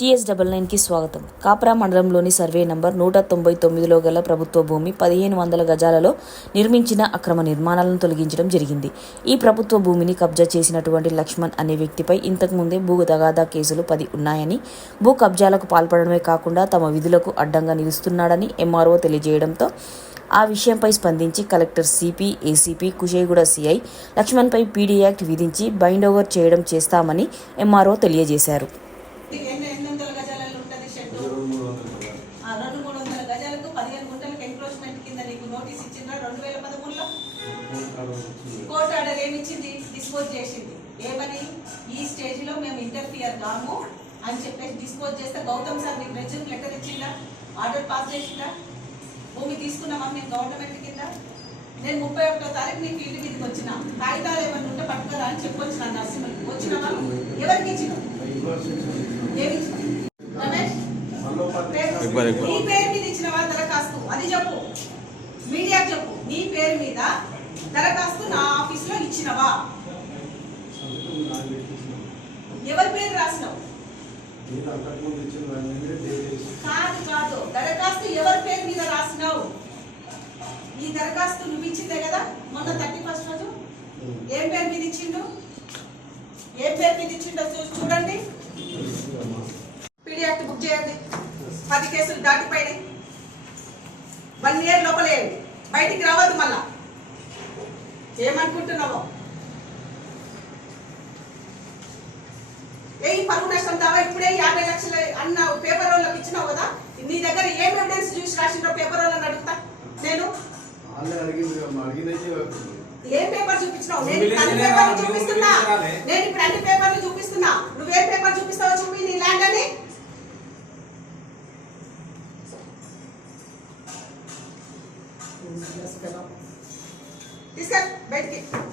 TS double నైన్కి స్వాగతం. కాప్రా మండలంలోని సర్వే నంబర్ నూట తొంభై తొమ్మిదిలో గల ప్రభుత్వ భూమి పదిహేను వందల గజాలలో నిర్మించిన అక్రమ నిర్మాణాలను తొలగించడం జరిగింది. ఈ ప్రభుత్వ భూమిని కబ్జా చేసినటువంటి లక్ష్మణ్ అనే వ్యక్తిపై ఇంతకుముందే భూ తగాదా కేసులు పది ఉన్నాయని భూ కబ్జాలకు పాల్పడమే కాకుండా తమ విధులకు అడ్డంగా నిలుస్తున్నాడని ఎంఆర్ఓ తెలియజేయడంతో ఆ విషయంపై స్పందించి collector CP ACP Kushaiguda CI లక్ష్మణ్పై PD act విధించి బైండ్ ఓవర్ చేయడం చేస్తామని ఎంఆర్ఓ తెలియజేశారు ఎన్ని ఎన్ని వందల గజాలలో ఉంటుంది షెడ్ ఆ రెండు మూడు వందల గజాలకు పదిహేను గుంటలకు ఎంక్రోచ్మెంట్ కింద నీకు నోటీస్ ఇచ్చిందా? రెండు వేల పదమూడులో? Court order ఏమిచ్చింది? డిస్పోజ్ చేసింది. ఏమని ఈ స్టేజ్లో మేము ఇంటర్ఫియర్ కాము అని చెప్పేసి డిస్పోజ్ చేస్తే గౌతమ్ సార్ నీకు రెజ్యూమ్ లెటర్ ఇచ్చిందా? ఆర్డర్ పాస్ చేసిందా? భూమి తీసుకున్నామా మేము గవర్నమెంట్ కింద? నేను ముప్పై ఒకటో తారీఖు నీ ఫీల్డ్ మీదకి వచ్చిన. కాగితాలు ఏమన్నా ఉంటే పట్టుకోరా అని చెప్పొచ్చిన నర్సింహులకి వచ్చినావా? ఎవరికి ఇచ్చిన ఏమి ఇవ్వరు, నీ పేరు మీద ఇచ్చిన వాళ్ళ దరఖాస్తు. అది చెప్పు. మీడియా చెప్పు. నీ పేరు మీద దరఖాస్తు నా ఆఫీస్లో ఇచ్చినవా? ఎవరి పేరు రాసినావు? కాదు కాదు. దరఖాస్తు ఎవరి పేరు మీద రాసినావు? ఈ దరఖాస్తు నువ్వు ఇచ్చిందే కదా? మొన్న థర్టీ ఫస్ట్ రోజు? ఏం పేరు మీద ఇచ్చిండు? ఏం పేరు మీద ఇచ్చిండో చూడండి. పీడియాక్ట్ బుక్ చేయండి. పది కేసులు దాటిపోయినాయి. వన్ ఇయర్ లోపలేయండి బయటికి రావద్దు మళ్ళా. ఏమనుకుంటున్నావో? ఏ పరువు నష్టం దావా? ఇప్పుడే యాభై లక్షలు అన్న పేపర్ వాళ్ళకి ఇచ్చినావు కదా? నీ దగ్గర ఏం ఎవిడెన్స్ చూసి రాసిండ్రో పేపర్ వాళ్ళని అడుగుతా. నేను? ఏం పేపర్ చూపించినావు? నేను అన్ని పేపర్లు చూపిస్తున్నా. నేను ఇప్పుడు అన్ని పేపర్లు చూపిస్తున్నా. నువ్వేం పేపర్ చూపిస్తావో చూపి నీ ల్యాండ్ అని. Vete.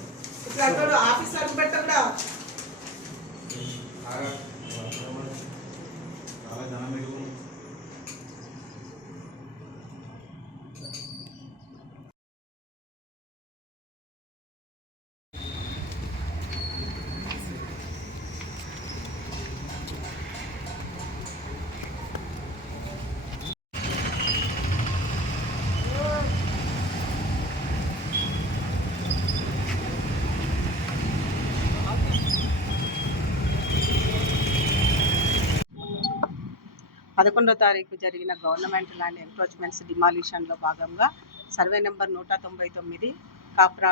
పదకొండో తారీఖు జరిగిన గవర్నమెంట్ ల్యాండ్ ఎంక్రోచ్మెంట్స్ డిమాలిషన్లో భాగంగా సర్వే నెంబర్ నూట తొంభై తొమ్మిది కాప్రా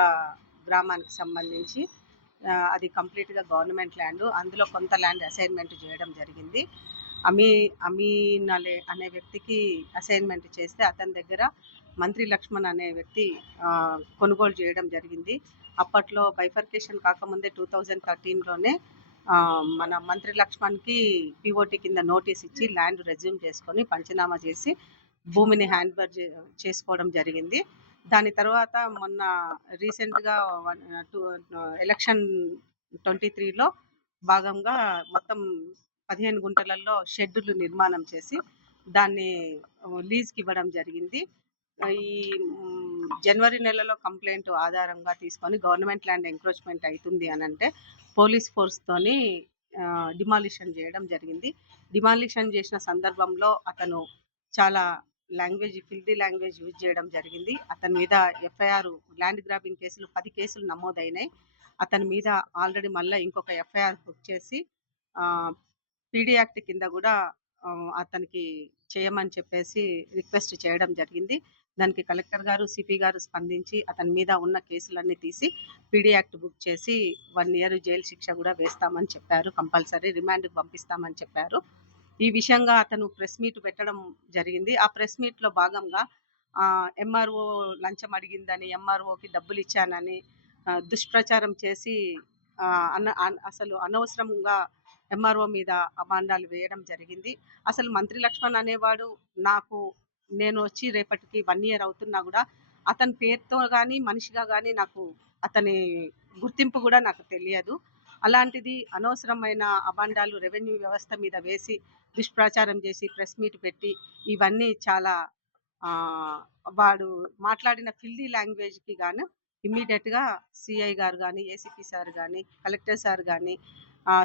గ్రామానికి సంబంధించి అది కంప్లీట్గా గవర్నమెంట్ ల్యాండ్. అందులో కొంత ల్యాండ్ అసైన్మెంట్ చేయడం జరిగింది. అమీ అమీన్ అలే అనే వ్యక్తికి అసైన్మెంట్ చేస్తే అతని దగ్గర మంత్రి లక్ష్మణ్ అనే వ్యక్తి కొనుగోలు చేయడం జరిగింది. అప్పట్లో బైఫర్కేషన్ కాకముందే టూ థౌజండ్ థర్టీన్లోనే మన మంత్రి లక్ష్మణ్కి పిఓటి కింద నోటీస్ ఇచ్చి ల్యాండ్ రెజ్యూమ్ చేసుకొని పంచనామా చేసి భూమిని హ్యాండ్ ఓవర్ చేసుకోవడం జరిగింది. దాని తర్వాత మొన్న రీసెంట్గా వన్ టూ ఎలక్షన్ ట్వంటీ త్రీలో భాగంగా మొత్తం పదిహేను గుంటలలో షెడ్యూల్ నిర్మాణం చేసి దాన్ని లీజ్కి ఇవ్వడం జరిగింది. ఈ జనవరి నెలలో కంప్లైంట్ ఆధారంగా తీసుకొని గవర్నమెంట్ ల్యాండ్ ఎంక్రోచ్మెంట్ అవుతుంది అని అంటే పోలీస్ ఫోర్స్తోని డిమాలిషన్ చేయడం జరిగింది. డిమాలిషన్ చేసిన సందర్భంలో అతను చాలా లాంగ్వేజ్ ఫిల్దీ లాంగ్వేజ్ యూజ్ చేయడం జరిగింది. అతని మీద ఎఫ్ఐఆర్ ల్యాండ్ గ్రాబింగ్ కేసులు పది కేసులు నమోదైనాయి. అతని మీద ఆల్రెడీ మళ్ళీ ఇంకొక ఎఫ్ఐఆర్ బుక్ చేసి పీడీ యాక్ట్ కింద కూడా అతనికి చేయమని చెప్పేసి రిక్వెస్ట్ చేయడం జరిగింది. దానికి కలెక్టర్ గారు సిపి గారు స్పందించి అతని మీద ఉన్న కేసులన్నీ తీసి పీడీ యాక్ట్ బుక్ చేసి వన్ ఇయర్ జైలు శిక్ష కూడా వేస్తామని చెప్పారు. కంపల్సరీ రిమాండ్కి పంపిస్తామని చెప్పారు. ఈ విషయంగా అతను ప్రెస్ మీట్ పెట్టడం జరిగింది. ఆ ప్రెస్ మీట్లో భాగంగా ఎంఆర్ఓ లంచం అడిగిందని ఎంఆర్ఓకి డబ్బులు ఇచ్చానని దుష్ప్రచారం చేసి అన్న అన అసలు అనవసరంగా ఎంఆర్ఓ మీద అభాండాలు వేయడం జరిగింది. అసలు మంత్రి లక్ష్మణ్ అనేవాడు నాకు నేను వచ్చి రేపటికి వన్ ఇయర్ అవుతున్నా కూడా అతని పేరుతో కానీ మనిషిగా కానీ నాకు అతని గుర్తింపు కూడా నాకు తెలియదు. అలాంటిది అనవసరమైన అభాండాలు రెవెన్యూ వ్యవస్థ మీద వేసి దుష్ప్రచారం చేసి ప్రెస్ మీట్ పెట్టి ఇవన్నీ చాలా వాడు మాట్లాడిన ఫిల్దీ లాంగ్వేజ్కి గాను ఇమ్మీడియట్గా సిఐ గారు కానీ ఏసీపీ సార్ కానీ కలెక్టర్ సార్ కానీ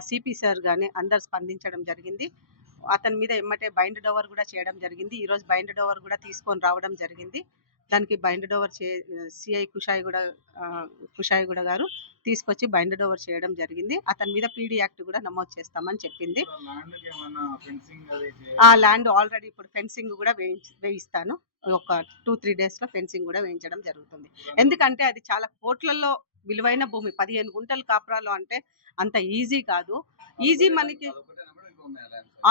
సిపి సార్ కానీ అందరు స్పందించడం జరిగింది. అతని మీద ఎమ్మటే బైండ్ డోవర్ కూడా చేయడం జరిగింది. ఈ రోజు బైండ్ డోవర్ కూడా తీసుకొని రావడం జరిగింది. దానికి బైండ్ డోవర్ చే సిఐ కుషాయిగూడ ఆ, కుషాయిగూడ గారు తీసుకొచ్చి బైండ్ డోవర్ చేయడం జరిగింది. అతని మీద పీడీ యాక్ట్ కూడా నమోదు చేస్తామని చెప్పింది. ఆ ల్యాండ్ ఆల్రెడీ ఇప్పుడు ఫెన్సింగ్ కూడా వేయిస్తాను. ఒక టూ త్రీ డేస్లో ఫెన్సింగ్ కూడా వేయించడం జరుగుతుంది. ఎందుకంటే అది చాలా కోట్లలో విలువైన భూమి. పదిహేను గుంటలు కాపురాలు అంటే అంత ఈజీ కాదు. ఈజీ మనకి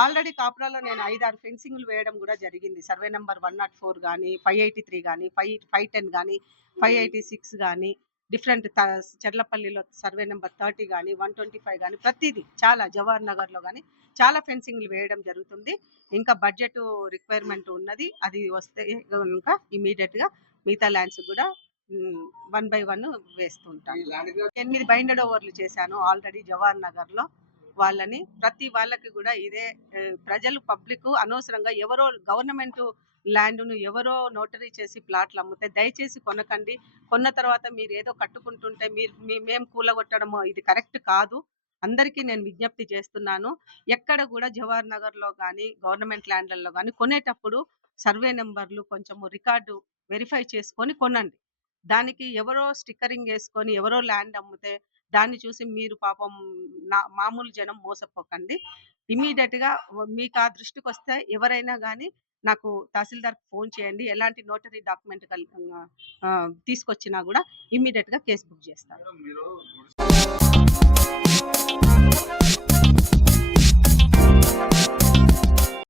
ఆల్రెడీ కాపురాలో నేను ఐదారు ఫెన్సింగ్లు వేయడం కూడా జరిగింది. Survey number one nought four కానీ ఫైవ్ ఎయిటీ త్రీ కానీ ఫైవ్ ఫైవ్ టెన్ కానీ ఫైవ్ ఎయిటీ సిక్స్ కానీ డిఫరెంట్ చెర్లపల్లిలో సర్వే నెంబర్ థర్టీ కానీ వన్ ట్వంటీ ఫైవ్ కానీ ప్రతిదీ చాలా జవహర్ నగర్లో కానీ చాలా ఫెన్సింగ్లు వేయడం జరుగుతుంది. ఇంకా బడ్జెట్ రిక్వైర్మెంట్ ఉన్నది. అది వస్తే కనుక ఇమీడియట్గా మిగతా ల్యాండ్స్ కూడా వన్ బై వన్ వేస్తుంటాను. ఎనిమిది బైండెడ్ ఓవర్లు చేశాను ఆల్రెడీ జవహర్ నగర్లో. వాళ్ళని ప్రతి వాళ్ళకి కూడా ఇదే ప్రజలు పబ్లిక్ అనవసరంగా ఎవరో గవర్నమెంట్ ల్యాండ్ను ఎవరో నోటరీ చేసి ప్లాట్లు అమ్ముతే దయచేసి కొనకండి. కొన్న తర్వాత మీరు ఏదో కట్టుకుంటుంటే మీరు మీ మేము కూలగొట్టడము ఇది కరెక్ట్ కాదు. అందరికీ నేను విజ్ఞప్తి చేస్తున్నాను. ఎక్కడ కూడా జవహర్ నగర్లో కానీ గవర్నమెంట్ ల్యాండ్లలో కానీ కొనేటప్పుడు సర్వే నెంబర్లు కొంచెము రికార్డు వెరిఫై చేసుకొని కొనండి. దానికి ఎవరో స్టిక్కరింగ్ వేసుకొని ఎవరో ల్యాండ్ అమ్మితే దాన్ని చూసి మీరు పాపం నా మామూలు జనం మోసపోకండి. ఇమీడియట్గా మీకు ఆ దృష్టికి వస్తే ఎవరైనా కానీ నాకు తహసీల్దార్ ఫోన్ చేయండి. ఎలాంటి నోటరీ డాక్యుమెంట్ తీసుకొచ్చినా కూడా ఇమీడియట్గా కేసు బుక్ చేస్తాను